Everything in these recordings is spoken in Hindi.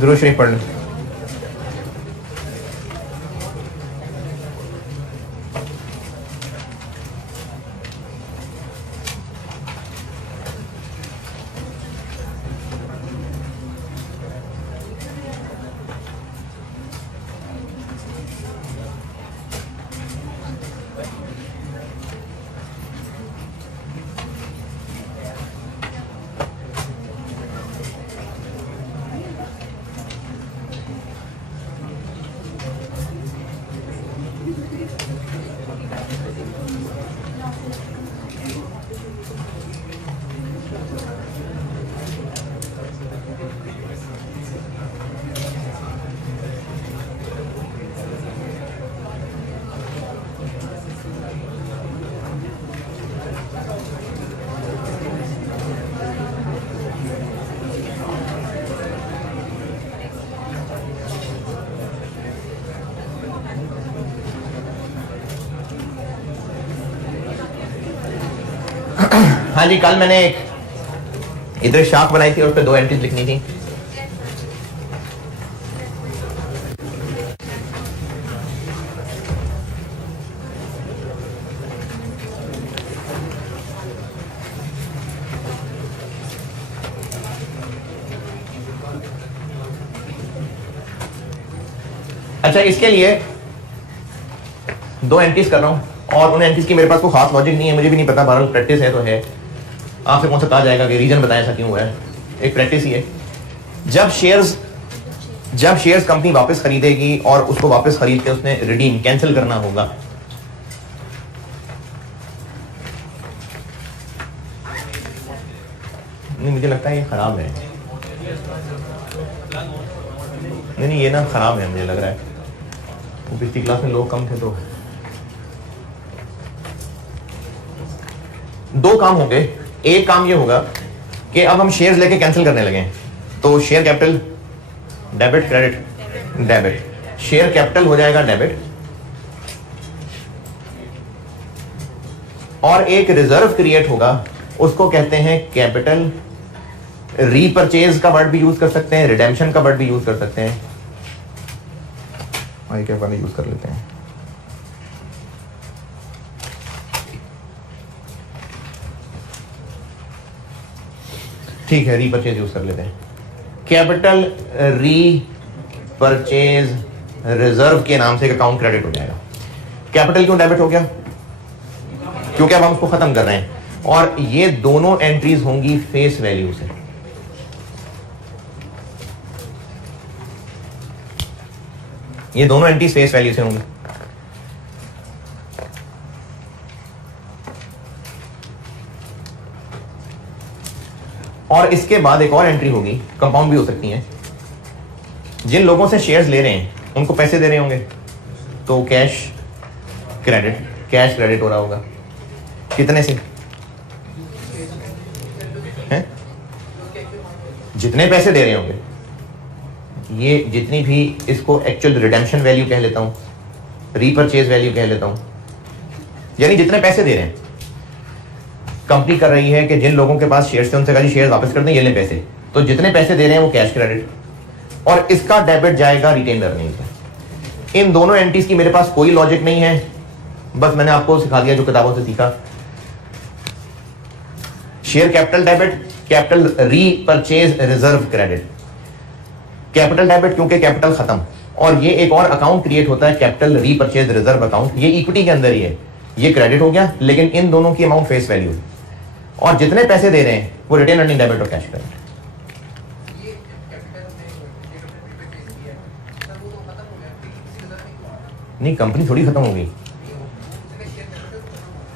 दुरूद शरीफ पढ़ लें। हाँ जी, कल मैंने एक इधर शाख बनाई थी और उस पर 2 एंट्रीज लिखनी थी। अच्छा, इसके लिए 2 एंट्रीज कर रहा हूं और उन एंट्रीज की मेरे पास कोई खास लॉजिक नहीं है, मुझे भी नहीं पता, बहरहाल प्रैक्टिस है तो है। आपसे कौन सा कहा जाएगा कि रीजन बताया ऐसा क्यों हुआ है, एक प्रैक्टिस ही है। जब शेयर्स कंपनी वापस खरीदेगी और उसको वापस खरीद के उसने रिडीम कैंसिल करना होगा, नहीं मुझे लगता है ये खराब है, नहीं ये ना खराब है मुझे लग रहा है। वो पिछली क्लास में लोग कम थे तो 2 काम होंगे। एक काम ये होगा कि अब हम शेयर्स लेके कैंसिल करने लगे, तो share capital debit credit debit, share capital हो जाएगा डेबिट और एक रिजर्व क्रिएट होगा, उसको कहते हैं कैपिटल। रीपरचेज का वर्ड भी यूज कर सकते हैं, रिडेम्पशन का वर्ड भी यूज कर सकते हैं, क्या वाले यूज कर लेते हैं। ठीक है, रीपरचेज यूज कर लेते हैं। कैपिटल रीपरचेज रिजर्व के नाम से एक अकाउंट क्रेडिट हो जाएगा। कैपिटल क्यों डेबिट हो गया? क्योंकि अब हम उसको खत्म कर रहे हैं और ये दोनों एंट्रीज होंगी फेस वैल्यू से। ये दोनों एंट्रीज फेस वैल्यू से होंगी। और इसके बाद एक और एंट्री होगी, कंपाउंड भी हो सकती है। जिन लोगों से शेयर्स ले रहे हैं उनको पैसे दे रहे होंगे तो कैश क्रेडिट हो रहा होगा। कितने से? हैं? जितने पैसे दे रहे होंगे, ये जितनी भी, इसको एक्चुअल रिडेम्पशन वैल्यू कह लेता हूं, रीपरचेज वैल्यू कह लेता हूं, यानी जितने पैसे दे रहे हैं कंपनी कर रही है कि जिन लोगों के पास शेयर्स थे उनसे कहा शेयर वापस कर दें, ये ले पैसे, तो जितने पैसे दे रहे हैं वो कैश क्रेडिट और इसका डेबिट जाएगा रिटेन अर्निंग पे। इन दोनों एंट्रीज की मेरे पास कोई लॉजिक नहीं है, बस मैंने आपको सिखा दिया जो किताबों से सीखा। Share capital debit, capital repurchase reserve credit. Capital debit क्योंकि कैपिटल खत्म, और ये एक और अकाउंट क्रिएट होता है कैपिटल रीपरचेज रिजर्व अकाउंट, ये इक्विटी के अंदर ही है, ये क्रेडिट हो गया, लेकिन इन दोनों की अमाउंट फेस वैल्यू है और जितने पैसे दे रहे हैं वो रिटेन अर्निंग डेबिट और कैश क्रेडिट। नहीं, कंपनी थोड़ी खत्म हो गई,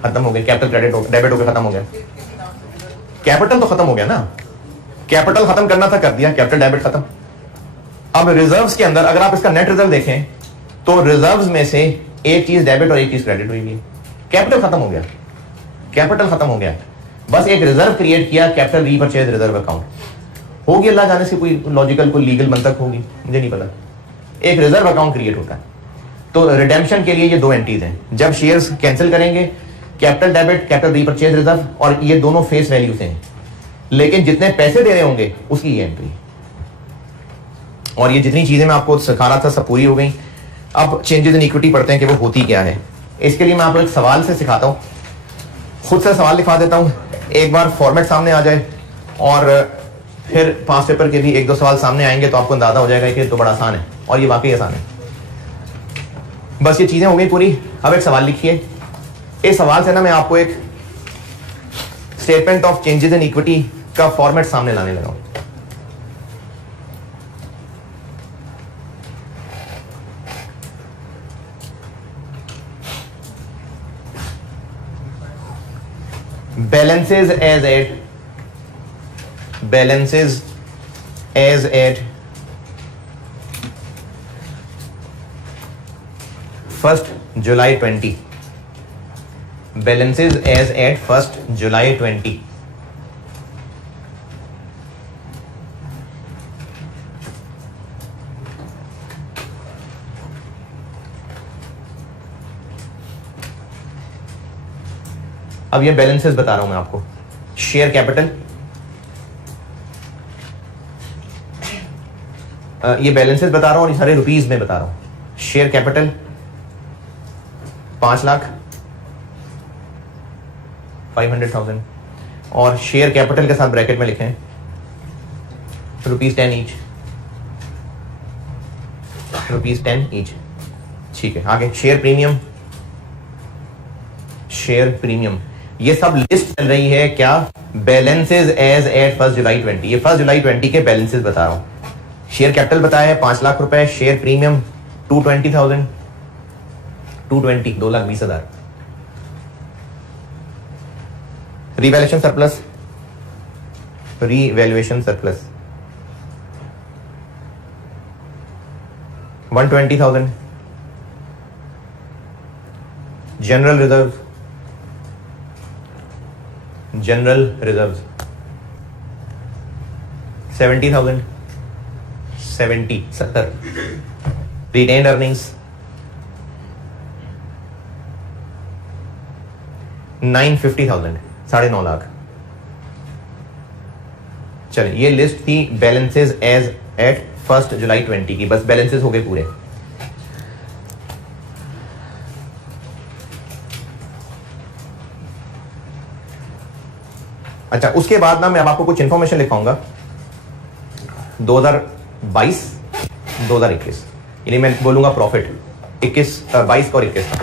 खत्म हो गई, कैपिटल क्रेडिट डेबिट होकर खत्म हो गया। कैपिटल तो खत्म हो गया ना, कैपिटल खत्म करना था, कर दिया, कैपिटल डेबिट खत्म। अब रिजर्व्स के अंदर अगर आप इसका नेट रिजल्ट देखें तो रिजर्व्स में से एक चीज डेबिट और एक चीज क्रेडिट हुई है। कैपिटल खत्म हो गया, कैपिटल खत्म हो गया, बस एक रिजर्व क्रिएट किया, कैपिटल रीपरचेज रिजर्व अकाउंट। होगी अल्लाह जाने से कोई लॉजिकल कोई लीगल मंतक होगी, मुझे नहीं पता। एक रिजर्व अकाउंट क्रिएट होता है, तो रिडेम्पशन के लिए ये 2 एंट्रीज हैं। जब शेयर्स कैंसिल करेंगे, capital debit, capital repurchase reserve, और ये दोनों फेस वैल्यू से हैं, लेकिन जितने पैसे दे रहे होंगे उसकी ये एंट्री। और ये जितनी चीज़ें मैं आपको सिखा रहा था सब पूरी हो गई। अब चेंजेस इन इक्विटी पढ़ते हैं कि वो होती क्या है। इसके लिए मैं आपको एक सवाल से सिखाता हूँ, खुद से सवाल लिखवा देता हूँ, एक बार फॉर्मेट सामने आ जाए और फिर पास पेपर के भी एक दो सवाल सामने आएंगे तो आपको अंदाजा हो जाएगा कि तो बड़ा आसान है, और ये वाकई आसान है। बस ये चीज़ें हो गई पूरी। अब एक सवाल लिखिए। इस सवाल से ना मैं आपको एक statement of changes in equity का फॉर्मेट सामने लाने लगा हूं। balances as at 1st July 20, balances as at 1st July 20। अब ये बैलेंसेस बता रहा हूं मैं आपको। शेयर कैपिटल, ये बैलेंसेस बता रहा हूं और ये सारे रुपीस में बता रहा हूं। शेयर कैपिटल 5 लाख 500,000 और शेयर कैपिटल के साथ ब्रैकेट में लिखें ₹10 ईच, ₹10 ईच। ठीक है, आगे शेयर प्रीमियम, शेयर प्रीमियम ये सब लिस्ट चल रही है क्या? Balances as at 1st July 20। ये 1st July 20 के बैलेंसेज बता रहा हूं। शेयर कैपिटल बताया है 5 लाख रुपए, share premium 220,000, 220 2,20,000। Revaluation surplus, revaluation surplus 120,000। General reserve, general reserve 70,000, 70। Retained earnings 950,000, 9.5 lakh. चलिए, ये लिस्ट थी balances as at 1st July 20 की। बस बैलेंसेज हो गए पूरे। अच्छा, उसके बाद ना मैं अब आपको कुछ इंफॉर्मेशन लिखाऊंगा 2022 2021, यानी मैं बोलूंगा प्रॉफिट 22 और 21 का।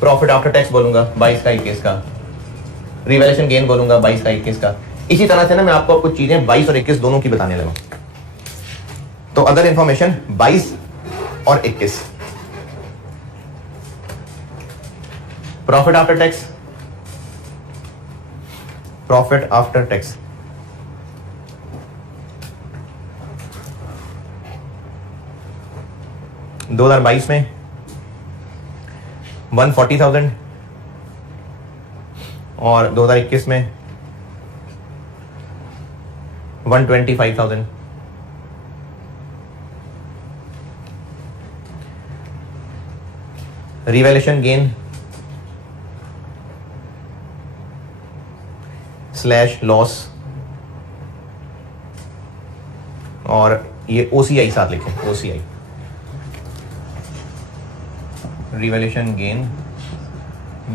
प्रॉफिट आफ्टर टैक्स बोलूंगा 22 का 21 का। रिवैल्यूएशन गेन बोलूंगा 22 का 21 का। इसी तरह से ना मैं आपको कुछ चीजें 22 और 21 दोनों की बताने लगा। तो अदर इंफॉर्मेशन 22 और 21। Profit after tax, profit after tax 2022 में 140,000 और 2021 में 125,000। रिवैल्यूएशन गेन स्लैश लॉस, और ये OCI साथ लिखें, OCI रिवैल्यूएशन गेन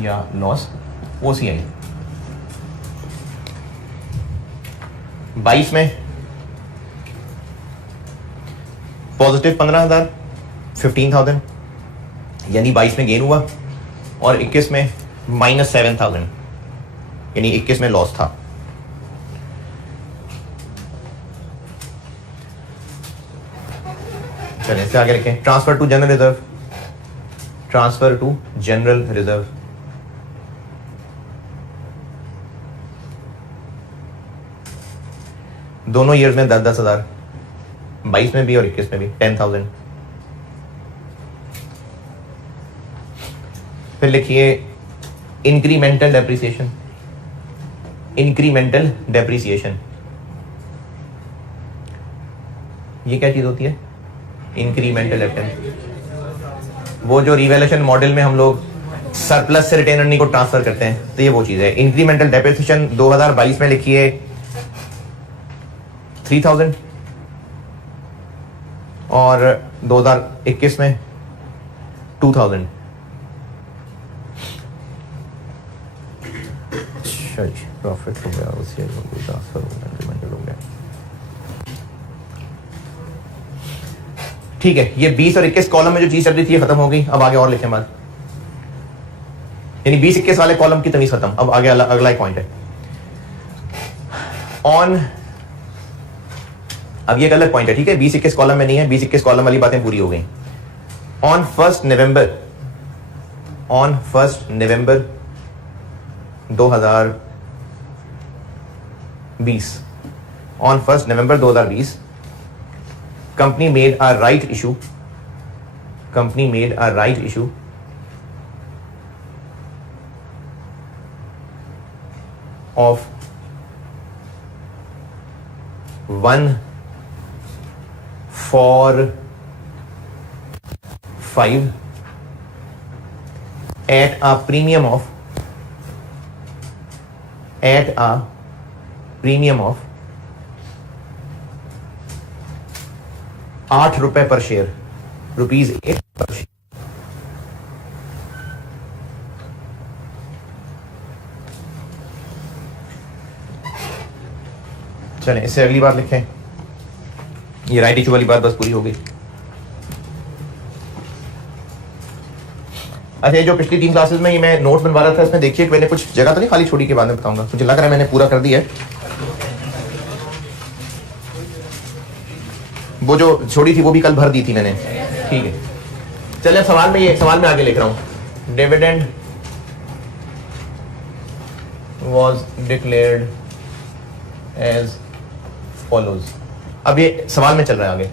या लॉस OCI। 22 में पॉजिटिव 15,000, 15,000 यानी 22 में गेन हुआ, और 21 में -7,000 यानी 21 में लॉस था। चलिए इससे आगे लिखें transfer to general reserve, transfer to general reserve दोनों ईयर्स में 10,000, 22 में भी और 21 में भी 10,000। फिर लिखिए इंक्रीमेंटल डेप्रिसिएशन, इंक्रीमेंटल डेप्रिसिएशन ये क्या चीज होती है? इंक्रीमेंटल डेप्रिसिएशन वो जो रिवैल्यूएशन मॉडल में हम लोग सरप्लस से रिटेन अर्निंग को ट्रांसफर करते हैं, तो ये वो चीज है। इंक्रीमेंटल डेप्रिसिएशन 2022 में लिखिए 3000 और 2021 में 2000। प्रॉफिट हो गया, उसे ट्रांसफर हो गया, इंक्रीमेंटल हो गया। ठीक है, ये 20 और 21 कॉलम में जो चीज चल रही थी ये खत्म हो गई। अब आगे और लिखें बात, यानी 20-21 वाले कॉलम की तमीज खत्म। अब आगे अगला एक पॉइंट है ऑन। अब ये गलत पॉइंट है, ठीक है, 20-21 कॉलम में नहीं है, 20-21 कॉलम वाली बातें पूरी हो गई। On 1 November 2020, on 1 November 2020 company made a right issue of 145 at a premium of 8 रुपए पर शेयर, रुपीज 8 पर शेयर। चलें, इससे अगली बात लिखें। ये राइट इशू वाली बात बस पूरी हो गई। अच्छा, ये जो पिछली 3 क्लासेस में ये मैं नोट बनवा रहा था, इसमें देखिए कि मैंने कुछ जगह तो नहीं खाली छोड़ी, के बाद में बताऊंगा। मुझे लग रहा है मैंने पूरा कर दिया है। वो जो छोड़ी थी वो भी कल भर दी थी मैंने, ठीक है। चलिए सवाल में आगे लिख रहा हूं। Dividend was declared as follows. अब ये सवाल में चल रहा है आगे।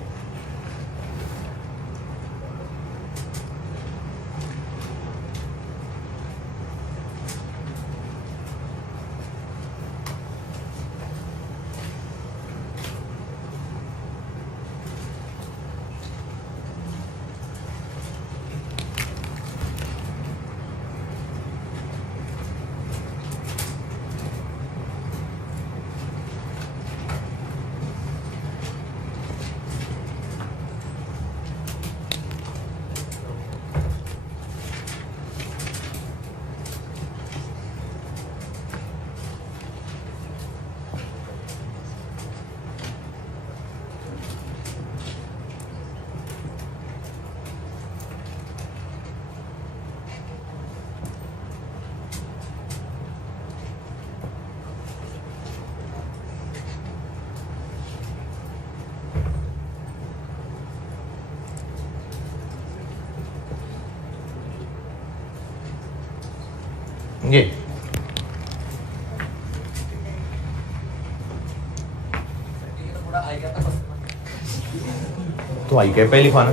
ये तो आई क्या पहली खाना।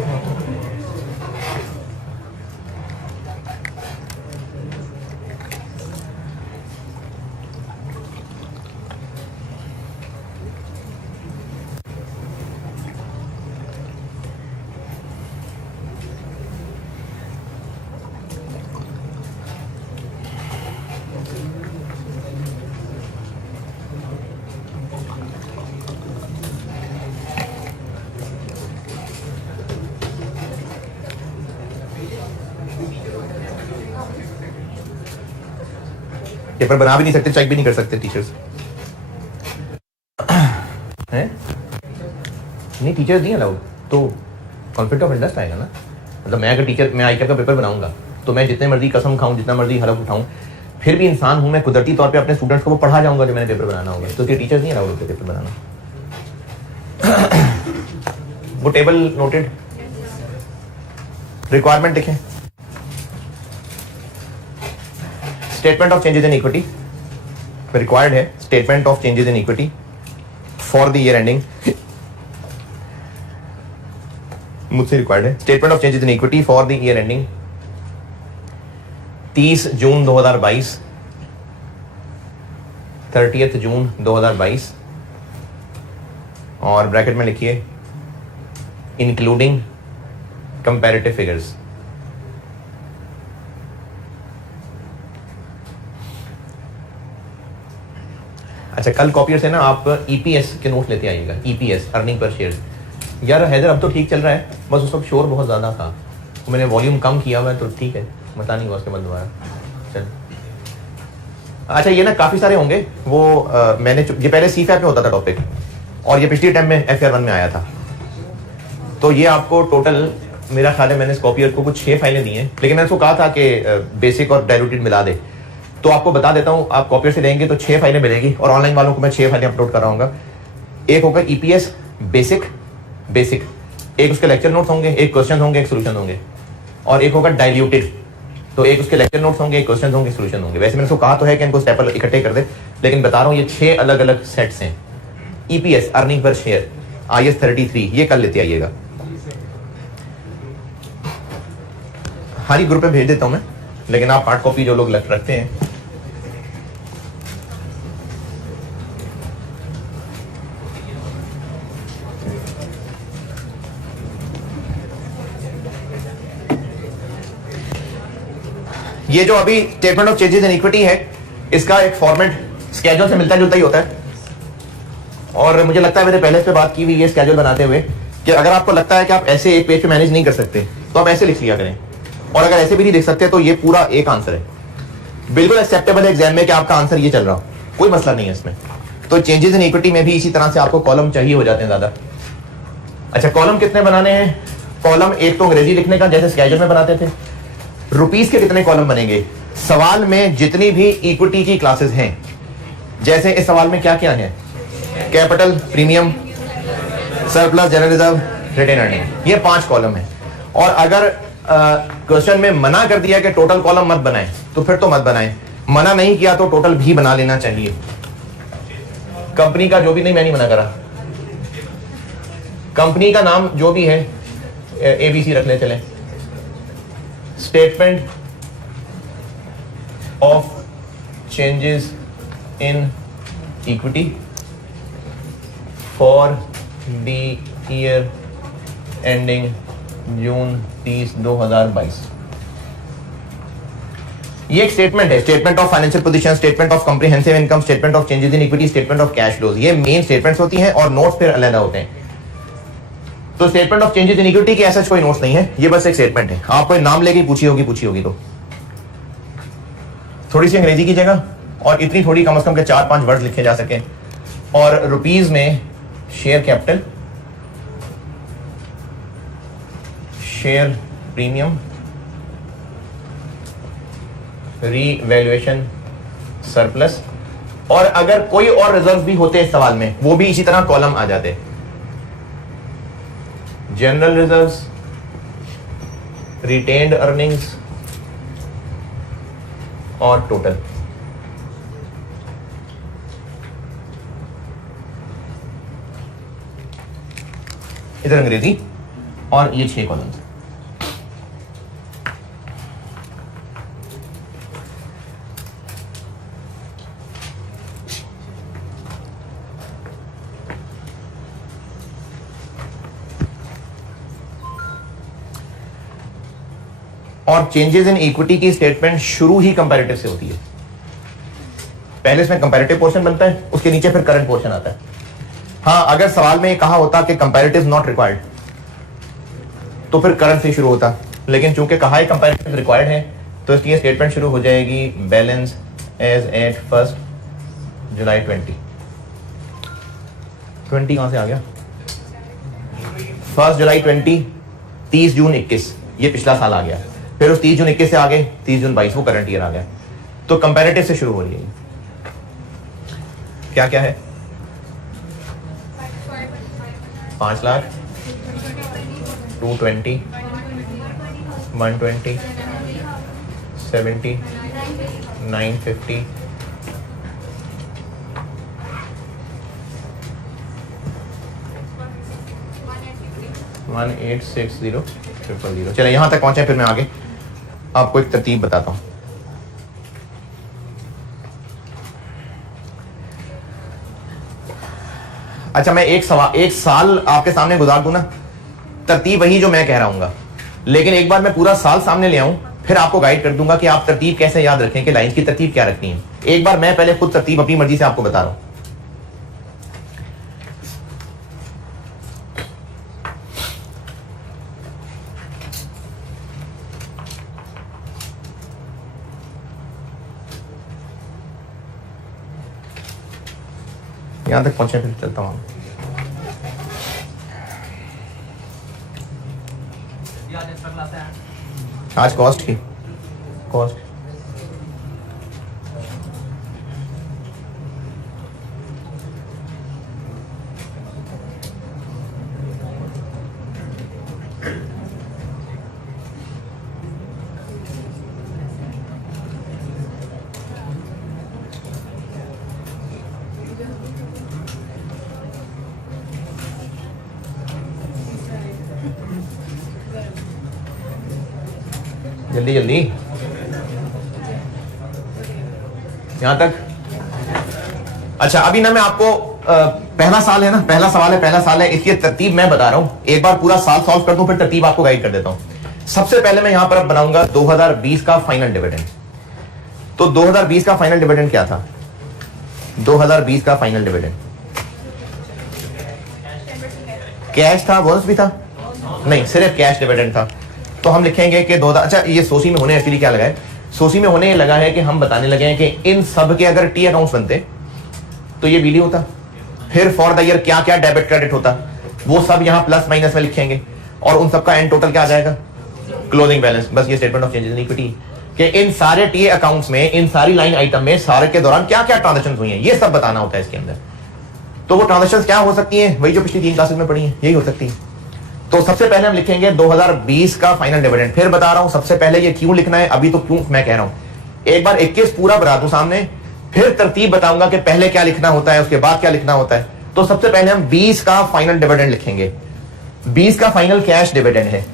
पेपर बना भी नहीं सकते, चेक भी नहीं कर सकते टीचर्स हैं। नहीं, टीचर्स नहीं अलाउड, तो कॉन्फ्लिक्ट ऑफ इंटरेस्ट आएगा ना। मतलब मैं अगर टीचर, मैं आईकैप का पेपर बनाऊंगा तो मैं जितने मर्जी कसम खाऊं, जितना मर्जी हलफ उठाऊं, फिर भी इंसान हूं मैं, कुदरती तौर पे अपने स्टूडेंट्स को वो पढ़ा जाऊंगा जो मैंने पेपर बनाना होगा। तो टीचर्स नहीं अलाउड होते पेपर बनाना। वो टेबल नोटेड, रिक्वायरमेंट देखें। Statement of changes in equity required है। Statement of changes in equity for the year ending मुझसे रिक्वायर्ड है। Statement of changes in equity for the year ending 30 June 2022, 30 June 2022, और ब्रैकेट में लिखिए इंक्लूडिंग कंपैरेटिव फिगर्स। अच्छा, कल कॉपियर से ना आप ईपीएस के नोट लेते आइएगा। EPS, earning per share. यार हैदर अब तो ठीक चल रहा है, बस उस वक्त शोर बहुत ज़्यादा था, तो मैंने वॉल्यूम कम किया हुआ है, तो ठीक है, बता नहीं हुआ उसके बाद दोबारा। चल अच्छा, ये ना काफ़ी सारे होंगे वो मैंने ये पहले CFAP में होता था टॉपिक, और ये पिछली टाइम में FR1 में आया था। तो ये आपको टोटल मेरा ख्याल है मैंने स्कॉपियर को कुछ 6 फाइलें दी हैं, लेकिन मैंने उसको कहा था कि बेसिक और डायलूटेड मिला दे। तो आपको बता देता हूँ, आप कॉपियर से लेंगे तो 6 फाइलें मिलेगी, और ऑनलाइन वालों को मैं 6 फाइलें अपलोड कर रहा हूँ। एक होगा EPS बेसिक, एक उसके लेक्चर नोट्स होंगे, एक क्वेश्चन होंगे, एक सोल्यूशन होंगे, और एक होगा डायल्यूटेड, तो एक उसके लेक्चर नोट्स होंगे, एक क्वेश्चन होंगे, सोल्यूशन होंगे। वैसे मैंने उसको कहा तो है कि इनको स्टेपल इकट्ठे कर दे, लेकिन बता रहा हूँ ये 6 अलग अलग सेट्स हैं। EPS, earning per share, IS 33, ये कल लेते आइएगा। हारी ग्रुप में भेज देता हूं मैं, लेकिन आप हार्ड कॉपी जो लोग रखते हैं। ये जो अभी statement of changes in equity है, इसका एक फॉर्मेट स्केड्यूल से मिलता जुलता ही होता है, और मुझे लगता है मैंने पहले इस पे बात की हुई है स्केड्यूल बनाते हुए कि अगर आपको लगता है कि आप ऐसे एक पेज पे मैनेज नहीं कर सकते तो आप ऐसे लिख लिया करें, और अगर ऐसे भी नहीं लिख सकते तो ये पूरा एक आंसर है, बिल्कुल एक्सेप्टेबल है एग्जाम में कि आपका आंसर ये चल रहा हो, कोई मसला नहीं है इसमें। तो चेंजेस इन इक्विटी में भी इसी तरह से आपको कॉलम चाहिए हो जाते हैं ज्यादा। अच्छा, कॉलम कितने बनाने हैं? कॉलम एक तो अंग्रेजी लिखने का जैसे स्केड्यूल में बनाते थे। रुपीस के कितने कॉलम बनेंगे? सवाल में जितनी भी इक्विटी की क्लासेस हैं, जैसे इस सवाल में क्या क्या है, capital, premium, surplus, general reserve, retain earning, ये 5 कॉलम है। और अगर क्वेश्चन में मना कर दिया कि टोटल कॉलम मत बनाएं, तो फिर तो मत बनाएं। मना नहीं किया तो टोटल भी बना लेना चाहिए। कंपनी का जो भी, नहीं मैं नहीं मना करा, कंपनी का नाम जो भी है ABC रख ले चले। Statement of changes in equity for the year ending June 30, 2022। ये एक स्टेटमेंट है, statement of financial position, statement of comprehensive income, statement of changes in equity, statement of cash flows. ये मेन स्टेटमेंट्स होती हैं और नोट्स फिर अलग होते हैं। तो statement of changes in equity के ऐसा कोई नोट्स नहीं है, ये बस एक स्टेटमेंट है। आपको नाम लेके पूछी होगी तो थोड़ी सी अंग्रेजी कीजिएगा, और इतनी थोड़ी कम से कम के 4-5 वर्ड लिखे जा सके। और रुपीज में share capital, share premium, revaluation surplus, और अगर कोई और रिजर्व भी होते इस सवाल में वो भी इसी तरह कॉलम आ जाते। जनरल रिजर्व्स, रिटेन्ड अर्निंग्स और टोटल। इधर अंग्रेजी, और ये 6 कॉलम। और चेंजेस इन इक्विटी की स्टेटमेंट शुरू ही कंपैरेटिव से होती है। पहले इसमें कंपैरेटिव पोर्शन बनता है, उसके नीचे फिर करंट पोर्शन आता है। हाँ, अगर सवाल में कहा होता कि कंपैरेटिव नॉट रिक्वायर्ड, तो फिर करंट से शुरू होता, लेकिन चूंकि कहा है कंपैरेटिव रिक्वायर्ड है, तो इसलिए स्टेटमेंट शुरू हो जाएगी बैलेंस एज एट 1 जुलाई 20 कहां से आ गया? 1 जुलाई 20, 30 जून 21, ये पिछला साल आ गया। फिर उस 30 जून 21 से आगे 30 जून 22, वो करंट ईयर आ गया। तो कंपैरेटिव से शुरू हो रही है। क्या क्या है? 5 लाख, 220, 120, 70, 950, 1860 000। चले यहां तक पहुंचे, फिर मैं आगे आपको एक तरतीब बताता हूं। अच्छा, मैं एक साल आपके सामने गुजार दूं ना, तरतीब वही जो मैं कह रहा हूं, लेकिन एक बार मैं पूरा साल सामने ले आऊं, फिर आपको गाइड कर दूंगा कि आप तरतीब कैसे याद रखें कि लाइन की तरतीब क्या रखनी है। एक बार मैं पहले खुद तरतीब अपनी मर्जी से आपको बता रहा हूं। यहां तक पहुंचे फिर चलता हूं। आज कॉस्ट की कॉस्ट जल्दी जल्दी यहां तक। अच्छा अभी ना मैं आपको पहला साल है ना, पहला सवाल है, पहला साल है, इसलिए तरतीब मैं बता रहा हूं। एक बार पूरा साल सॉल्व कर दूं फिर तरतीब आपको गाइड कर देता हूं। सबसे पहले मैं यहां पर अब बनाऊंगा 2020 का फाइनल डिविडेंड। तो 2020 का फाइनल डिविडेंड क्या था? 2020 का फाइनल डिविडेंड कैश था, बोनस भी था? नहीं, सिर्फ कैश डिविडेंड था। तो हम लिखेंगे कि 2000। अच्छा ये सोसी में होने एक्चुअली क्या लगा है, सोसी में होने लगा है कि हम बताने लगे हैं कि इन सब के अगर टी अकाउंट्स बनते तो ये बीली होता, फिर फॉर द ईयर क्या क्या डेबिट क्रेडिट होता, वो सब यहां प्लस माइनस में लिखेंगे और उन सबका एंड टोटल क्या आ जाएगा? Closing balance. बस ये statement of changes in equity कि इन सारे टी अकाउंट्स में, इन सारी लाइन आइटम में सारे के दौरान क्या क्या ट्रांजेक्शन हुई हैं, ये सब बताना होता है इसके अंदर। तो वो ट्रांजेक्शन क्या हो सकती है? वही जो पिछली 3 क्लासेस में पढ़ी है, यही हो सकती है। तो सबसे पहले हम लिखेंगे 2020 का फाइनल डिविडेंड। फिर बता रहा हूं सबसे पहले ये क्यों लिखना है, अभी तो क्यों मैं कह रहा हूं, एक बार 21 पूरा बता दूं सामने, फिर तरतीब बताऊंगा कि पहले क्या लिखना होता है, उसके बाद क्या लिखना होता है। तो सबसे पहले हम 20 का फाइनल डिविडेंड लिखेंगे। 20 का फाइनल कैश डिविडेंड है।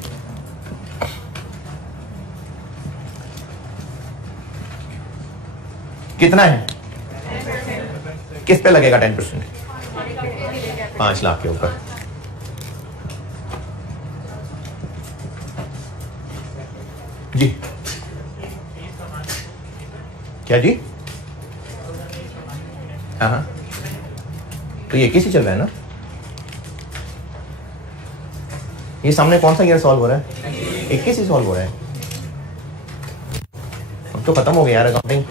कितना है? किस पे लगेगा 10%? 5 लाख के ऊपर। जी क्या जी? हाँ तो ये किसी चल रहा है ना, ये सामने कौन सा ईयर सॉल्व हो रहा है? 21 ही सॉल्व हो रहा है। अब तो खत्म हो गया यार अकाउंटिंग।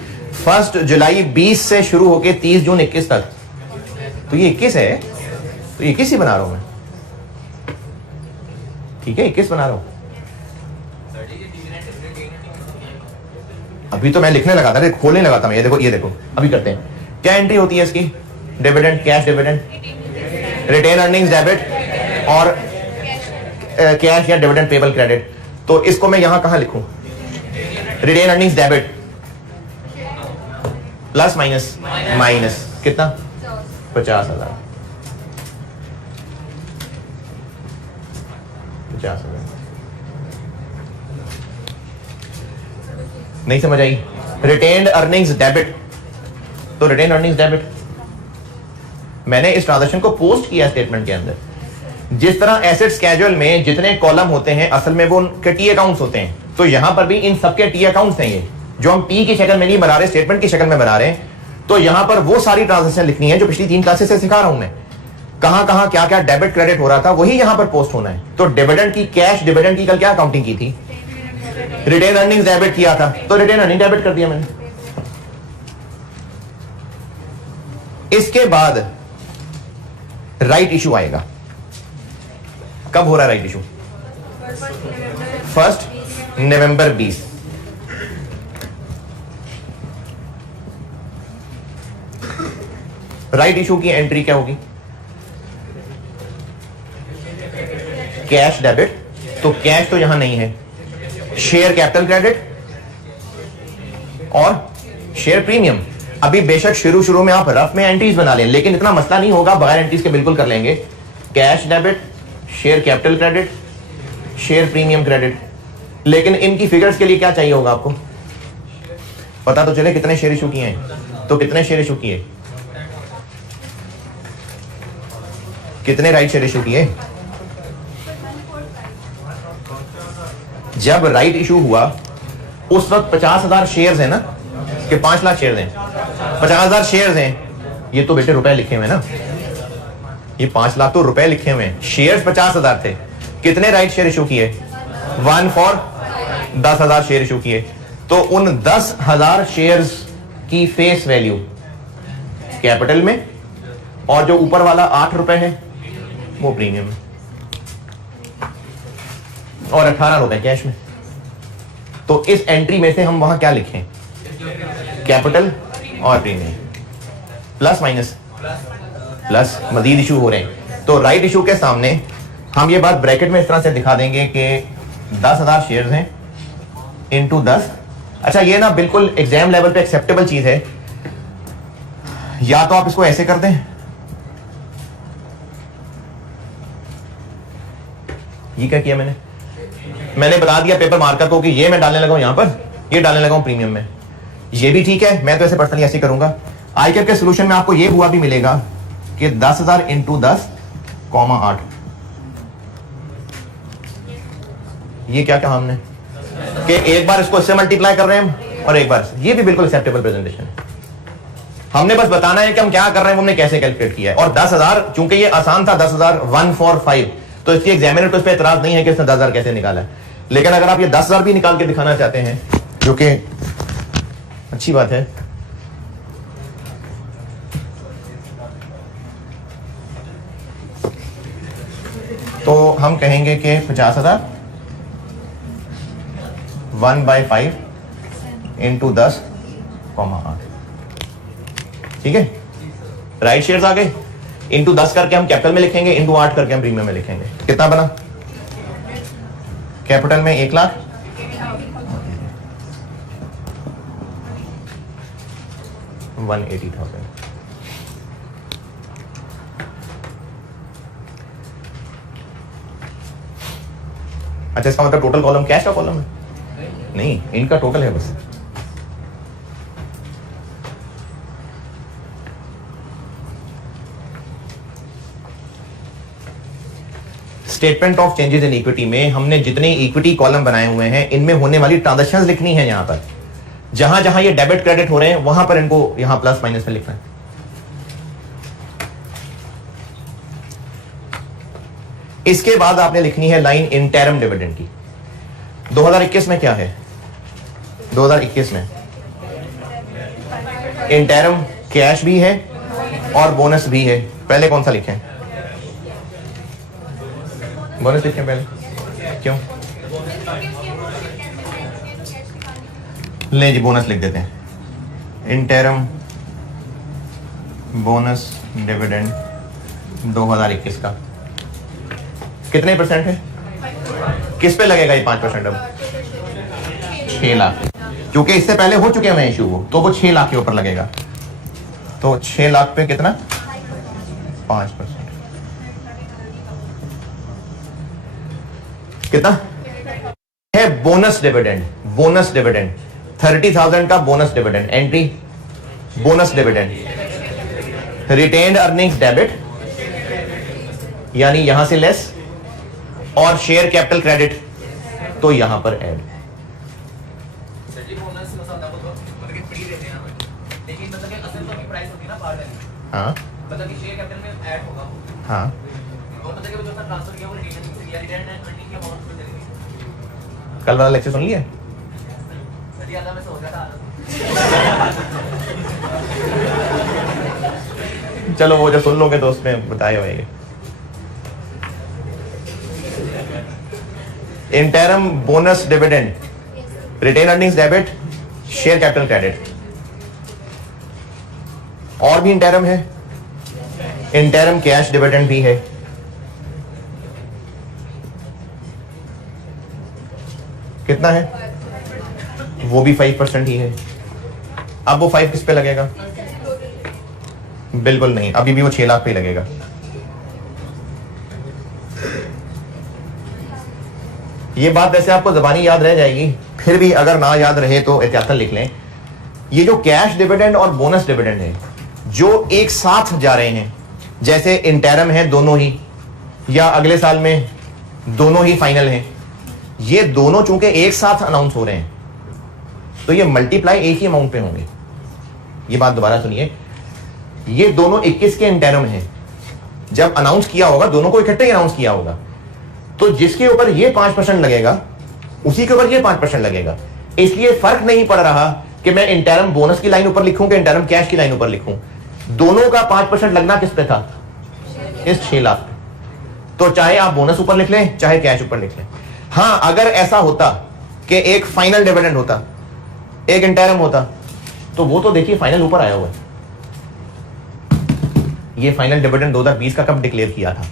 1 जुलाई 20 से शुरू होके 30 जून 21 तक, तो ये 21 है, तो 21 ही बना रहा हूं मैं। ठीक है 21 बना रहा हूं। अभी तो मैं लिखने लगा था, खोलने लगा था मैं। ये देखो अभी करते हैं। क्या एंट्री होती है इसकी? Dividend, cash dividend, retain earnings debit और कैश या डिविडेंड पेबल क्रेडिट। तो इसको मैं यहां कहां लिखूं? Retain earnings debit plus minus minus कितना? 50,000। 50,000 नहीं समझ आई? रिटेन्ड अर्निंग्स डेबिट, तो रिटेन अर्निंग्स डेबिट मैंने इस ट्रांजैक्शन को पोस्ट किया स्टेटमेंट के अंदर। जिस तरह एसेट्स कैजुअल में जितने कॉलम होते हैं असल में वो उनके टी अकाउंट्स होते हैं, तो यहां पर भी इन सबके टी अकाउंट्स हैं। ये जो हम टी की शक्ल में नहीं बना रहे, स्टेटमेंट की शक्ल में बना रहे हैं। तो यहां पर वो सारी ट्रांजैक्शन लिखनी है जो पिछली 3 क्लासेस से सिखा रहा हूं मैं। कहां कहां क्या क्या डेबिट क्रेडिट हो रहा था वही यहां पर पोस्ट होना है। तो डिविडेंड की, कैश डिविडेंड की कल क्या अकाउंटिंग की थी? रिटेन अर्निंग्स डेबिट किया था, तो रिटेन अर्निंग डेबिट कर दिया मैंने। इसके बाद राइट इशू आएगा। कब हो रहा है राइट इशू? 1 नवंबर 20। राइट इशू की एंट्री क्या होगी? कैश डेबिट, तो कैश तो यहां नहीं है। शेयर कैपिटल क्रेडिट और शेयर प्रीमियम। अभी बेशक शुरू में आप रफ में एंट्रीज बना लें, लेकिन इतना मसला नहीं होगा, बगैर एंट्रीज के बिल्कुल कर लेंगे। Cash debit, share capital credit, share premium credit. लेकिन इनकी फिगर्स के लिए क्या चाहिए होगा आपको? पता तो चले कितने शेयर इशू किए हैं। तो कितने शेयर इशू किए? कितने राइट शेयर इशू किए? जब राइट इशू हुआ उस वक्त 50,000 शेयर्स है ना, कि 5 लाख शेयर्स हैं, 50,000 शेयर्स हैं। ये तो बेटे रुपए लिखे हुए ना, ये 5 लाख तो रुपए लिखे हुए हैं। शेयर्स 50,000 थे। कितने राइट शेयर इशू किए? 1 फॉर 10,000 शेयर इशू किए। तो उन 10,000 शेयर्स की फेस वैल्यू कैपिटल में और जो ऊपर वाला 8 रुपए है वो प्रीमियम है, और 18 रुपए कैश में। तो इस एंट्री में से हम वहां क्या लिखें? कैपिटल और प्रीमियम, प्लस माइनस प्लस, मजीद इशू हो रहे हैं। तो राइट इशू के सामने हम ये बात ब्रैकेट में इस तरह से दिखा देंगे कि 10,000 शेयर्स हैं इनटू 10। अच्छा, ये ना बिल्कुल एग्जाम लेवल पे एक्सेप्टेबल चीज है। या तो आप इसको ऐसे कर दें, ये क्या किया मैंने बता दिया पेपर मार्कर को कि ये मैं डालने लगा हूं यहां पर, ये डालने लगा हूं प्रीमियम में। ये भी ठीक है, मैं तो ऐसे पर्सनली ऐसे करूंगा। आईकैप के सोल्यूशन में आपको ये हुआ भी मिलेगा कि 10,000 इंटू 10, 8। ये क्या कहा हमने कि एक बार इसको इससे मल्टीप्लाई कर रहे हैं हम और एक बार, ये भी बिल्कुल एक्सेप्टेबल प्रेजेंटेशन है। हमने बस बताना है कि हम क्या कर रहे हैं, हमने कैसे कैलकुलेट किया है। और 10,000 चूंकि ये आसान था, 10,000 145, तो इसलिए एग्जामिनर को इस पर एतराज नहीं है कि इसने 10,000 कैसे निकाला है। लेकिन अगर आप ये 10,000 भी निकाल के दिखाना चाहते हैं, जो कि अच्छी बात है, तो हम कहेंगे कि 50,000 1/5 इंटू 10, 8। ठीक है, राइट शेयर्स आ गए। इंटू 10 करके हम कैपिटल में लिखेंगे, इंटू 8 करके हम प्रीमियम में लिखेंगे। कितना बना? कैपिटल में 1 लाख, $180,000। अच्छा, इसका मतलब टोटल कॉलम कैश का कॉलम है? नहीं, इनका टोटल है बस। Statement of changes in equity में हमने जितने इक्विटी कॉलम बनाए हुए हैं, इनमें होने वाली ट्रांजैक्शंस लिखनी है। यहां पर जहां जहां ये डेबिट क्रेडिट हो रहे हैं, वहां पर इनको यहां प्लस माइनस में लिखना है। इसके बाद आपने लिखनी है लाइन इंटरम डिविडेंड की। 2021 में क्या है? 2021 में इंटरम कैश भी है और बोनस भी है। पहले कौन सा लिखें? बोनस लिखें पहले। क्यों? ले जी, बोनस लिख देते हैं। इंटरम बोनस डिविडेंड 2021 का कितने परसेंट है? किस पे लगेगा ये 5%? अब 6 लाख, क्योंकि इससे पहले हो चुके हैं इशू वो, तो वो 6 लाख के ऊपर लगेगा। तो 6 लाख पे कितना? 5%। कितना है? Bonus dividend. बोनस डिविडेंड 30,000 का bonus dividend. Entry bonus dividend, retained earnings debit, यानी यहां से लेस, और शेयर कैपिटल क्रेडिट तो यहां पर ऐड। हाँ, हाँ, कल वाला लेक्चर सुन लिया? चलो वो जब सुन लोगे तो उसमें बताए होंगे। Interim bonus dividend, retain earnings debit, share capital credit. और भी इंटरम है, इंटरम कैश डिविडेंड भी है। कितना है? वो भी 5% ही है। अब वो 5 किस पे लगेगा? बिल्कुल नहीं, अभी भी वो 6 लाख पे ही लगेगा। ये बात वैसे आपको ज़बानी याद रह जाएगी, फिर भी अगर ना याद रहे तो एहतियातन लिख लें। ये जो कैश डिविडेंड और बोनस डिविडेंड है, जो एक साथ जा रहे हैं, जैसे इंटरम है दोनों ही, या अगले साल में दोनों ही फाइनल हैं, ये दोनों चूंकि एक साथ अनाउंस हो रहे हैं, तो ये मल्टीप्लाई एक ही अमाउंट पे होंगे। ये बात दोबारा सुनिए, ये दोनों 21 के इंटरम हैं। जब अनाउंस किया होगा, दोनों को इकट्ठे ही अनाउंस किया होगा, तो जिसके ऊपर ये 5% लगेगा, उसी के ऊपर ये 5% लगेगा। इसलिए फर्क नहीं पड़ रहा कि मैं इंटरम बोनस की लाइन ऊपर लिखूं कि इंटरम कैश की लाइन ऊपर लिखूं। दोनों का 5% लगना किस पे था? इस 6 लाख पे। तो चाहे आप बोनस ऊपर लिख लें चाहे कैश ऊपर लिख लें। हां, अगर ऐसा होता कि एक फाइनल डिविडेंड होता, एक इंटरम होता, तो वो तो देखिए फाइनल ऊपर आया हुआ है। ये फाइनल डिविडेंड 2020 का कब डिक्लेयर किया था?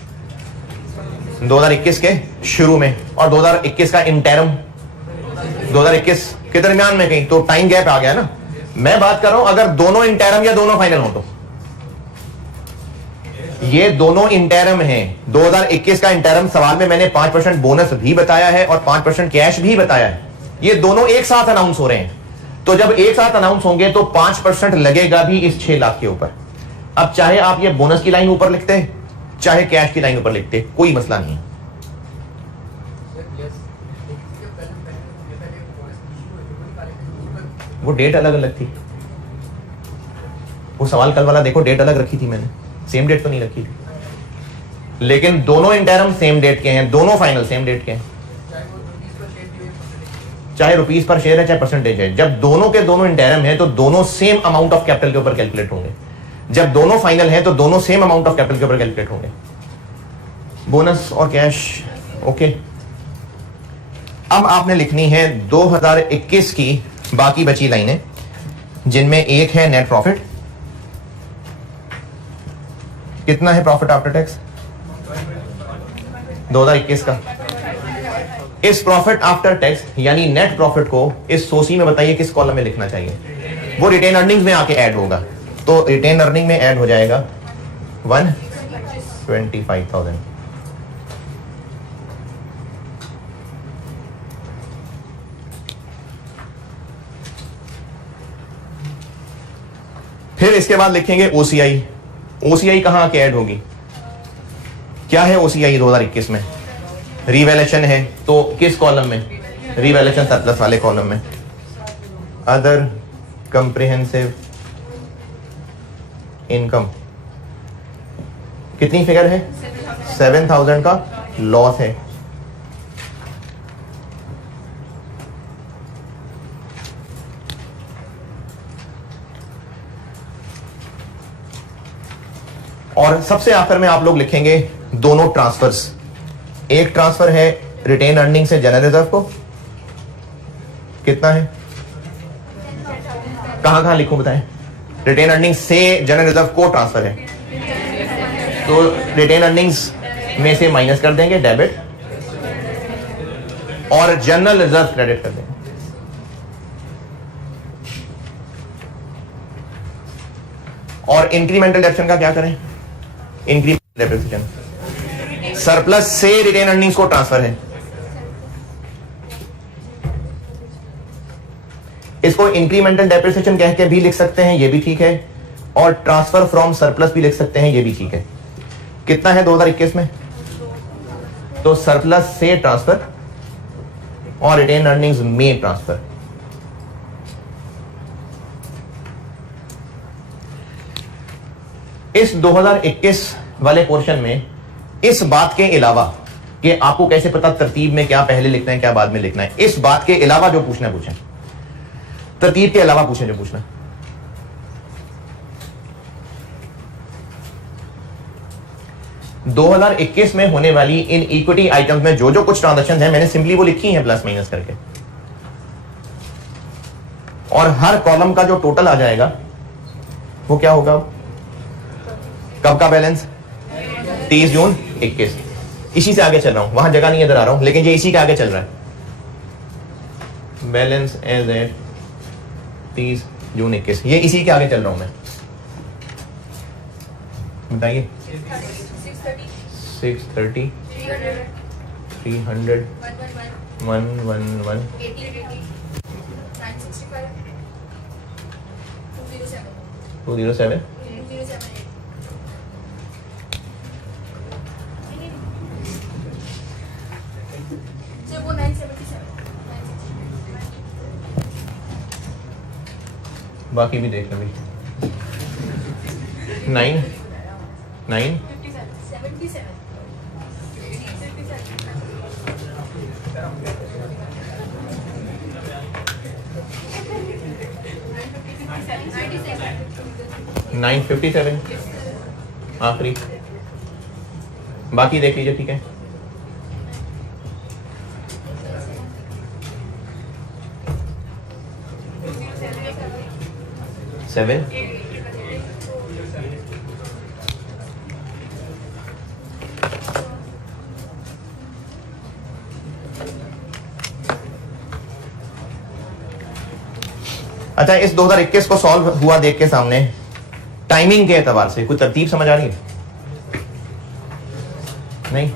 2021 के शुरू में, और 2021 का इंटरम 2021 के दरमियान में कहीं, तो टाइम गैप आ गया ना। मैं बात कर रहा हूं अगर दोनों इंटरम या दोनों फाइनल हो तो। ये दोनों इंटरम हैं। 2021 का इंटरम सवाल में मैंने 5% बोनस भी बताया है और 5% कैश भी बताया है। ये दोनों एक साथ अनाउंस हो रहे हैं, तो जब एक साथ अनाउंस होंगे तो 5% लगेगा भी इस 6 लाख के ऊपर। अब चाहे आप ये बोनस की लाइन ऊपर लिखते चाहे कैश की लाइन ऊपर लिखते, कोई मसला नहीं है। वो डेट अलग अलग थी, वो सवाल कल वाला देखो, डेट अलग रखी थी मैंने, सेम डेट तो नहीं रखी थी। लेकिन दोनों इंटरम सेम डेट के हैं, दोनों फाइनल सेम डेट के हैं, चाहे रुपीस पर शेयर है चाहे परसेंटेज है। जब दोनों के दोनों इंटरम है तो दोनों सेम अमाउंट ऑफ कैपिटल के ऊपर कैलकुलेट होंगे। जब दोनों फाइनल है तो दोनों सेम अमाउंट ऑफ कैपिटल के ऊपर कैलकुलेट होंगे। बोनस और कैश ओके। अब आपने लिखनी है 2021 की बाकी बची लाइनें, जिनमें एक है नेट प्रॉफिट। कितना है प्रॉफिट आफ्टर टैक्स 2021 का? इस प्रॉफिट आफ्टर टैक्स यानी नेट प्रॉफिट को इस सोसी में बताइए किस कॉलम में लिखना चाहिए? वो रिटेन अर्निंग्स में आके ऐड होगा, तो रिटेन अर्निंग में ऐड हो जाएगा 125,000। फिर इसके बाद लिखेंगे ओसीआई। ओसीआई कहां आके ऐड होगी? क्या है ओसीआई 2021 में? रिवैल्यूएशन है, तो किस कॉलम में? रिवैल्यूएशन सरप्लस वाले कॉलम में। अदर कंप्रिहेंसिव इनकम कितनी फिगर है? 7,000 का लॉस है। और सबसे आखिर में आप लोग लिखेंगे दोनों ट्रांसफर्स। एक ट्रांसफर है रिटेन अर्निंग से जनरल रिजर्व को, कितना है? कहां कहां लिखूं बताएं? रिटेन अर्निंग से जनरल रिजर्व को ट्रांसफर है, तो रिटेन अर्निंग्स में से माइनस कर देंगे डेबिट, और जनरल रिजर्व क्रेडिट कर देंगे। और इंक्रीमेंटल डेप्शन का क्या करें? इंक्रीमेंटल डेप्रिसिएशन सरप्लस से रिटेन अर्निंग्स को ट्रांसफर है। इसको इंक्रीमेंटल डेप्रिसिएशन कह के भी लिख सकते हैं, ये भी ठीक है, और ट्रांसफर फ्रॉम सरप्लस भी लिख सकते हैं, ये भी ठीक है। कितना है 2021 में? तो सरप्लस से ट्रांसफर और रिटेन अर्निंग्स में ट्रांसफर। इस 2021 वाले पोर्शन में इस बात के अलावा कि आपको कैसे पता तरतीब में क्या पहले लिखना है क्या बाद में लिखना है, इस बात के अलावा जो पूछना है पूछें, तरतीब के अलावा पूछें जो पूछना है। – 2021 में होने वाली इन इक्विटी आइटम्स में जो जो कुछ ट्रांजैक्शन है मैंने सिंपली वो लिखी है प्लस माइनस करके, और हर कॉलम का जो टोटल आ जाएगा वो क्या होगा? कब का बैलेंस? 30 जून 21। इसी से आगे चल रहा हूं, वहां जगह नहीं इधर आ रहा हूं, लेकिन ये इसी के आगे चल रहा है। बैलेंस एज एट 30 जून 21, ये इसी के आगे चल रहा हूं मैं। बताइए। 630 300 111 207 बाकी भी देख लो भाई। 9 9 57 957 आखिरी, बाकी देख लीजिए, ठीक है। सेवन, अच्छा, इस 2021 को सॉल्व हुआ देख के सामने टाइमिंग के एतबार से कोई तरतीब समझ आ रही है? नहीं?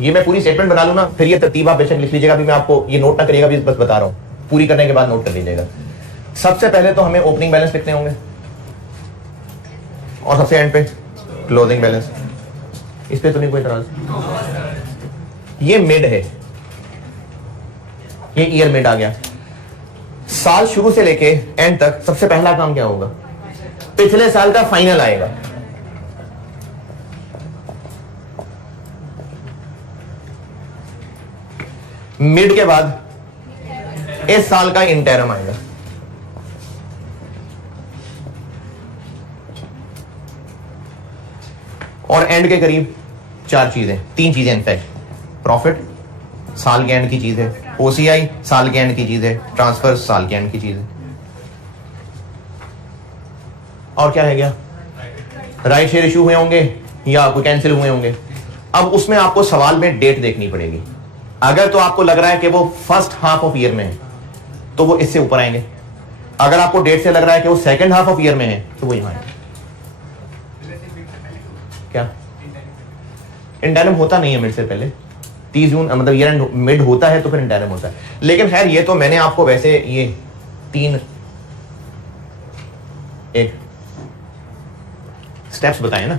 ये मैं पूरी स्टेटमेंट बना लूं ना, फिर ये तरतीब आप बेशक लिख लीजिएगा, अभी मैं आपको ये नोट ना करिएगा, बस बता रहा हूं, पूरी करने के बाद नोट कर लीजिएगा। सबसे पहले तो हमें ओपनिंग बैलेंस लिखने होंगे और सबसे एंड पे क्लोजिंग बैलेंस। इस पे तो नहीं कोई इतराज? ये मिड है, ये ईयर मिड आ गया। साल शुरू से लेके एंड तक सबसे पहला काम क्या होगा? पिछले साल का फाइनल आएगा। मिड के बाद इस साल का इंटरम आएगा। और एंड के करीब तीन चीजें इनफैक्ट, प्रॉफिट साल के एंड की चीज है, ओसीआई साल के एंड की चीज है, ट्रांसफर साल के एंड की चीज है। और क्या है गया? राइट शेयर इशू हुए होंगे या कोई कैंसिल हुए होंगे। अब उसमें आपको सवाल में डेट देखनी पड़ेगी। अगर तो आपको लग रहा है कि वो फर्स्ट हाफ ऑफ ईयर में है तो वो इससे ऊपर आएंगे। अगर आपको डेट से लग रहा है कि वो सेकंड हाफ ऑफ ईयर में है तो वो यहां आएंगे। क्या इंटरम होता नहीं है मिड से पहले? 30 जून मतलब ईयर एंड मिड होता है तो फिर इंटरम होता है। लेकिन खैर ये तो मैंने आपको वैसे ये 3 एक स्टेप्स बताए ना,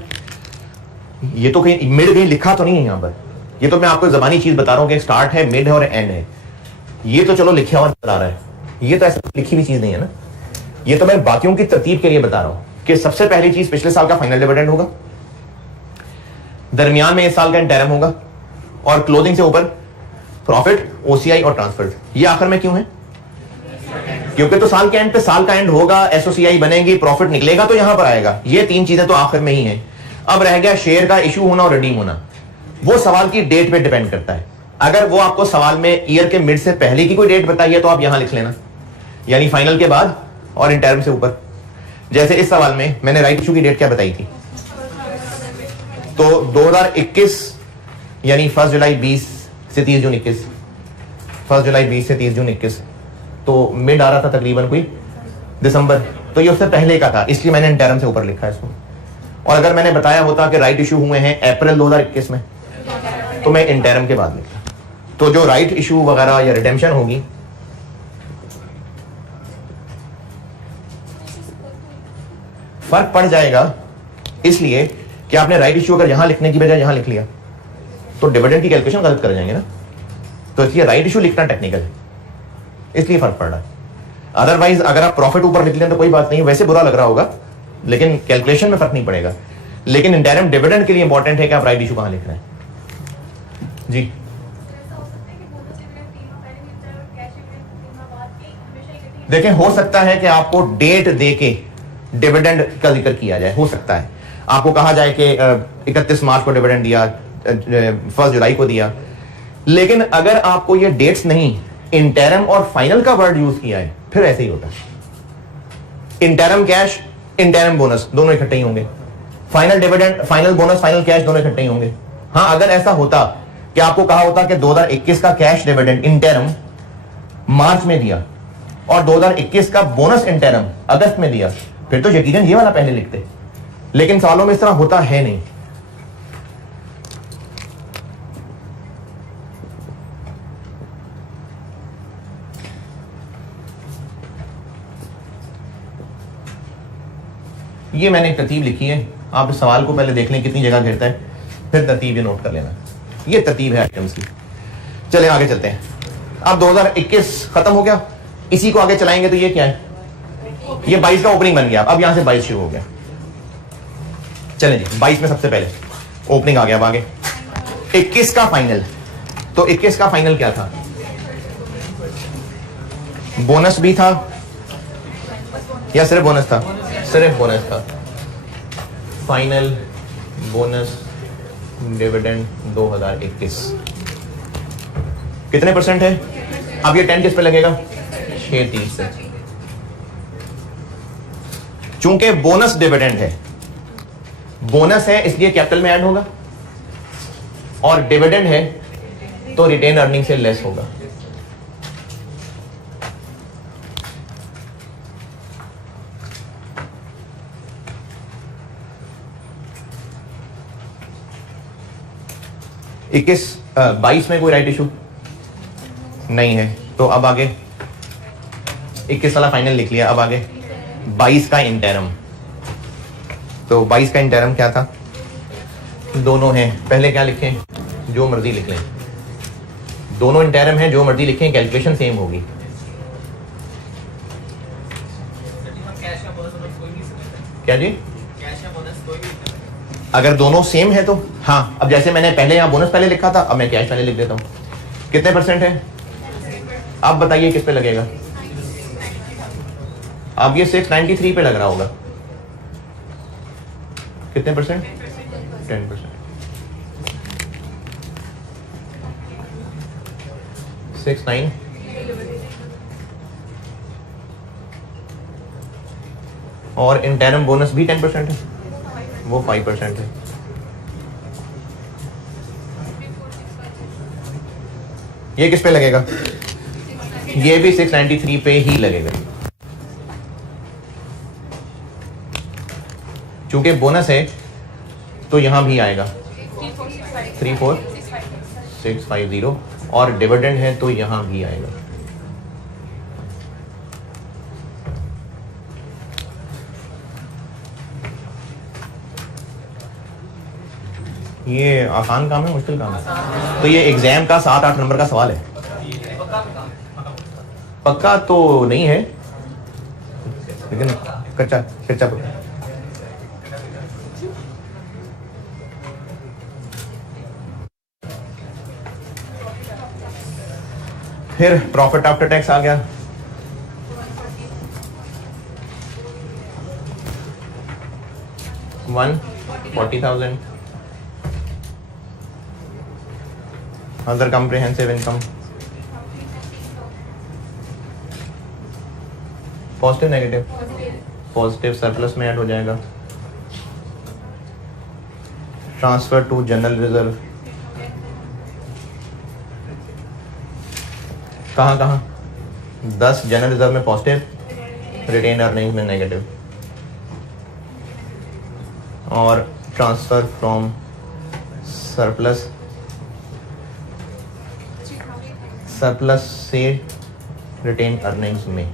ये तो कहीं मिड कहीं लिखा तो नहीं है यहां पर, ये तो मैं आपको जबानी चीज बता रहा हूं कि स्टार्ट है, मिड है और एंड है। ये तो चलो लिखा हुआ नजर आ रहा है, ये तो ऐसा लिखी हुई चीज नहीं है ना। ये तो मैं बाकियों की तरतीब के लिए बता रहा हूं कि सबसे पहली चीज पिछले साल का फाइनल डिविडेंड होगा, दरमियान में इस साल का इंटरम होगा और क्लोजिंग से ऊपर प्रॉफिट, ओसीआई और ट्रांसफर। ये आखिर में क्यों है? क्योंकि तो साल के एंड पे साल का एंड होगा, एसओसीआई बनेगी, प्रॉफिट निकलेगा तो यहां पर आएगा। ये 3 चीजें तो आखिर में ही हैं। अब रह गया शेयर का इशू होना और रिडीम होना। वो सवाल की डेट पे डिपेंड करता है। अगर वो आपको सवाल में ईयर के मिड से पहले की कोई डेट बताई है तो आप यहां लिख लेना, यानी फाइनल के बाद और इंटरम से ऊपर। जैसे इस सवाल में मैंने राइट इशू की डेट क्या बताई थी? तो 2021 यानी 1 जुलाई 20 से 30 जून 21, 1 जुलाई 20 से 30 जून 21, तो मिड आ रहा था तकरीबन कोई दिसंबर, तो ये उससे पहले का था, इसलिए मैंने इंटरम से ऊपर लिखा है इसको। और अगर मैंने बताया होता कि राइट इशू हुए हैं अप्रैल 2021 में तो मैं इंटरम के बाद लिखता। तो जो राइट इशू वगैरह या रिडेम्पशन होगी फर्क पड़ जाएगा, इसलिए कि आपने राइट इशू अगर यहां लिखने की बजाय यहां लिख लिया तो डिविडेंड की कैलकुलेशन गलत कर जाएंगे ना। तो इसलिए राइट इशू लिखना टेक्निकल है, इसलिए फर्क पड़ रहा है। अदरवाइज अगर आप प्रॉफिट ऊपर लिख लें तो कोई बात नहीं, वैसे बुरा लग रहा होगा लेकिन कैलकुलेशन में फर्क नहीं पड़ेगा। लेकिन इंटरम डिविडेंड के लिए इंपॉर्टेंट है कि आप राइट इशू कहां लिख रहे हैं। जी देखें, हो सकता है कि आपको डेट देके डिविडेंड का जिक्र किया जाए, हो सकता है आपको कहा जाए कि 31 मार्च को डिविडेंड दिया, 1 जुलाई को दिया। लेकिन अगर आपको ये डेट्स नहीं, इंटरम और फाइनल का वर्ड यूज किया है, फिर ऐसे ही होता है। इंटरम कैश, इंटरम बोनस दोनों इकट्ठे ही होंगे, final dividend, final bonus, final cash दोनों इकट्ठे ही होंगे। हाँ, अगर ऐसा होता कि आपको कहा होता कि 2021 का कैश डिविडेंड इंटरम मार्च में दिया और 2021 का बोनस इंटरम अगस्त में दिया, फिर तो यकीनन ये वाला पहले लिखते। लेकिन सालों में इस तरह होता है नहीं। ये मैंने एक तरतीब लिखी है, आप इस सवाल को पहले देख लें कितनी जगह घेरता है, फिर तरतीब ये नोट कर लेना। ये तरतीब है आइटम्स की। चलें आगे चलते हैं। अब 2021 खत्म हो गया, इसी को आगे चलाएंगे तो ये क्या है? ये 22 का ओपनिंग बन गया। अब यहां से 22 शुरू हो गया। चलें जी, 22 में सबसे पहले ओपनिंग आ गया। अब आगे 21 का फाइनल, तो 21 का फाइनल क्या था? बोनस भी था या सिर्फ बोनस था? सिर्फ बोनस था। फाइनल बोनस डिविडेंड 2021 कितने परसेंट है? अब ये 10 किस पे लगेगा? 6.30 से। चूंकि बोनस डिविडेंड है, बोनस है इसलिए कैपिटल में ऐड होगा, और डिविडेंड है तो रिटेन अर्निंग से लेस होगा। इक्कीस 22 में कोई राइट इशू नहीं है, तो अब आगे 21 वाला फाइनल लिख लिया। अब आगे 22 का इंटरम, तो 22 का इंटरम क्या था? दोनों हैं, पहले क्या लिखें? जो मर्जी लिख लें, दोनों इंटरम हैं, जो मर्जी लिखें, कैलकुलेशन सेम होगी। क्या जी? अगर दोनों सेम है तो हाँ। अब जैसे मैंने पहले यहाँ बोनस पहले लिखा था, अब मैं कैश पहले लिख देता हूँ। कितने परसेंट है? आप बताइए किस पे लगेगा? अब ये 693 पे लग रहा होगा। कितने परसेंट? 10%। 69 और इंटरम बोनस भी 10% है, वो 5% है। ये किस पे लगेगा? ये भी 693 पे ही लगेगा, चूंकि बोनस है तो यहां भी आएगा 34650, और डिविडेंड है तो यहां भी आएगा। ये आसान काम है, मुश्किल काम है? तो ये एग्जाम का 7-8 नंबर का सवाल है। पक्का तो नहीं है, लेकिन कच्चा कच्चा पक्का। फिर प्रॉफिट आफ्टर टैक्स आ गया। $140,000। Other comprehensive income positive negative? Positive, surplus में ऐड हो जाएगा। ट्रांसफर टू जनरल रिजर्व, कहाँ कहाँ? 10 जनरल रिजर्व में पॉजिटिव, रिटेन अर्निंग्स में नेगेटिव। और ट्रांसफर फ्रॉम सरप्लस, सरप्लस से रिटेन अर्निंग्स में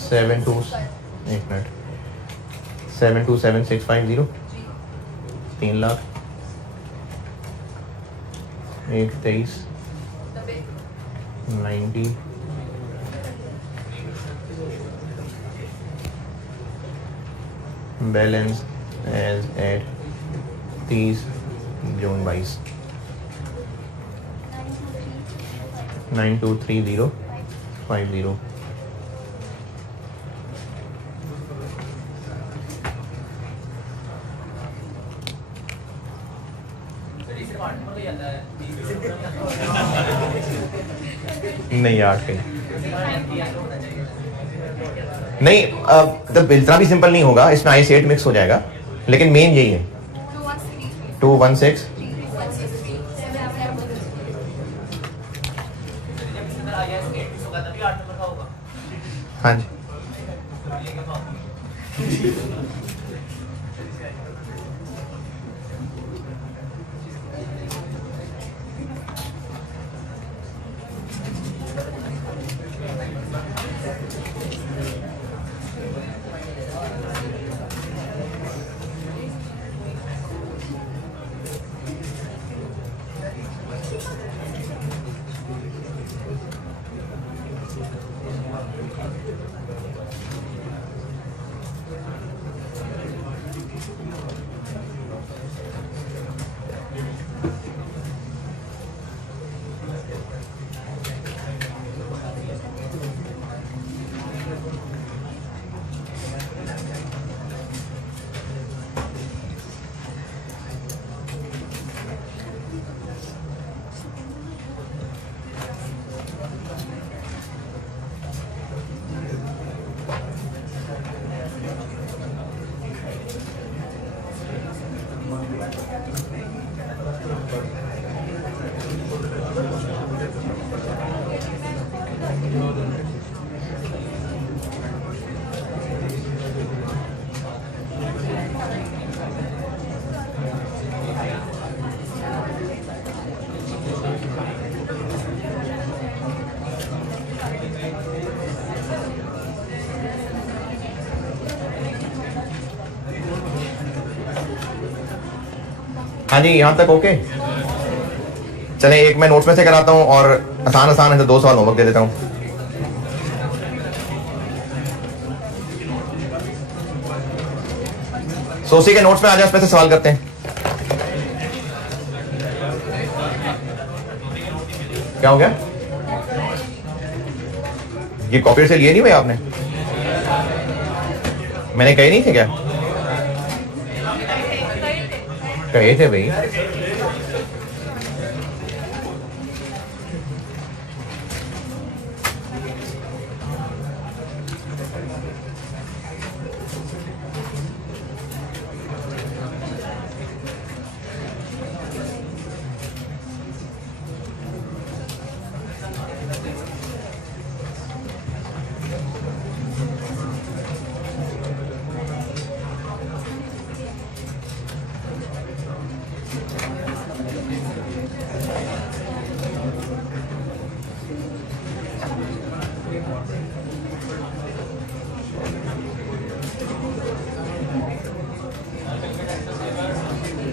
727650, 3 लाख 123 90 बैलेंस एज एट 30 जून 22 923050। नहीं 8 के नहीं, मतलब इतना भी सिंपल नहीं होगा, इसमें आई से 8 मिक्स हो जाएगा, लेकिन मेन यही है 216। हाँ जी, हाँ जी, यहां तक ओके। चले एक मैं नोट्स में से कराता हूं और आसान आसान है तो 2 सवाल होमवर्क दे देता हूं। सोसी के नोट्स में आ जाए, उसमें से सवाल करते हैं। क्या हो गया? ये कॉपी से लिए नहीं हुए आपने? मैंने कहे नहीं थे क्या? कहे थे भाई।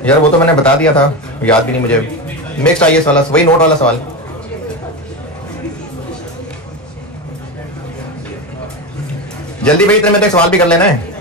यार वो तो मैंने बता दिया था, याद भी नहीं मुझे। मिक्स्ड आईएएस वाला, वही नोट वाला सवाल। जल्दी भाई, इतने में तो एक सवाल भी कर लेना है।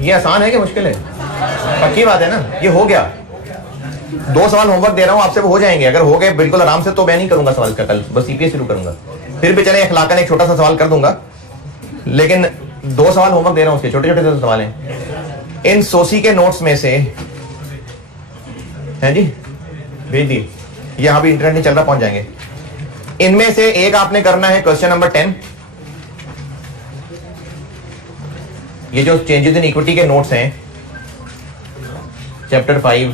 ये आसान है कि मुश्किल है? पक्की बात है ना, ये हो गया। 2 सवाल होमवर्क दे रहा हूं आपसे, वो हो जाएंगे। अगर हो गए बिल्कुल आराम से तो मैं नहीं करूंगा सवाल का कल, बस सीपीएस शुरू करूंगा। फिर भी चले अखलाकन एक छोटा सा सवाल कर दूंगा, लेकिन 2 सवाल होमवर्क दे रहा हूं, उसके छोटे छोटे से सवाल हैं। इन सोसी के नोट्स में से हैं जी, भेज दी, यहां भी इंटरनेट नहीं चल रहा, पहुंच जाएंगे। इनमें से एक आपने करना है क्वेश्चन नंबर 10। ये जो चेंजेस इन इक्विटी के नोट्स हैं चैप्टर 5,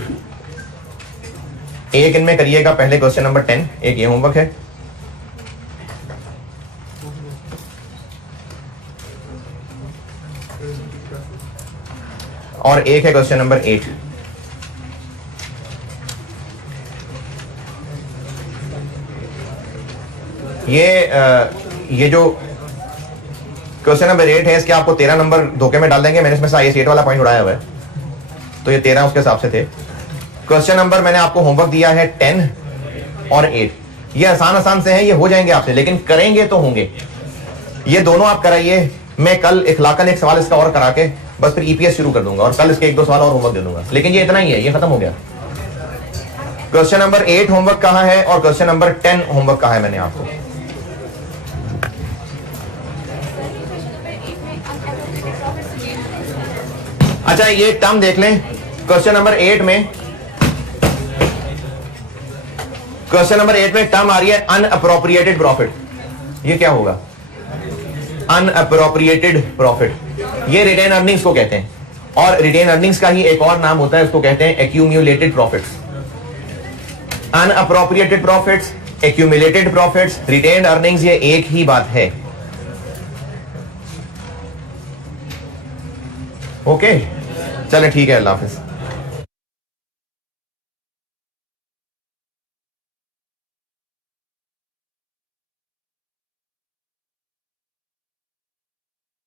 एक इनमें करिएगा पहले क्वेश्चन नंबर 10, एक ये होमवर्क है। और एक है क्वेश्चन नंबर 8। ये जो क्वेश्चन नंबर 8 है, इसके आपको 13 नंबर धोखे में डाल देंगे। मैंने इसमें से आईएएस 8 वाला पॉइंट उड़ाया हुआ है, तो ये 13 उसके हिसाब से थे। क्वेश्चन नंबर मैंने आपको होमवर्क दिया है 10 और 8। ये आसान आसान से हैं, ये हो जाएंगे आपसे, लेकिन करेंगे तो होंगे। ये दोनों आप कराइए, मैं कल इखलाकन एक सवाल इसका और करा के बस फिर ईपीएस शुरू कर दूंगा, और कल इसके 1-2 सवाल और होमवर्क दे दूंगा। लेकिन ये इतना ही है, ये खत्म हो गया। क्वेश्चन नंबर 8 होमवर्क कहाँ है और क्वेश्चन नंबर 10 होमवर्क कहाँ है मैंने आपको? अच्छा, ये टर्म देख लें। क्वेश्चन नंबर 8 में टर्म आ रही है अनअप्रोप्रिएटेड प्रॉफिट। ये क्या होगा? अनअप्रोप्रिएटेड प्रॉफिट। ये रिटेन अर्निंग्स को कहते हैं, और रिटेन अर्निंग्स का ही एक और नाम होता है, उसको कहते हैं accumulated profits. Unappropriated profits, accumulated profits, retained earnings, ये एक ही बात है। ओके, चलें ठीक है, अल्लाह हाफिज।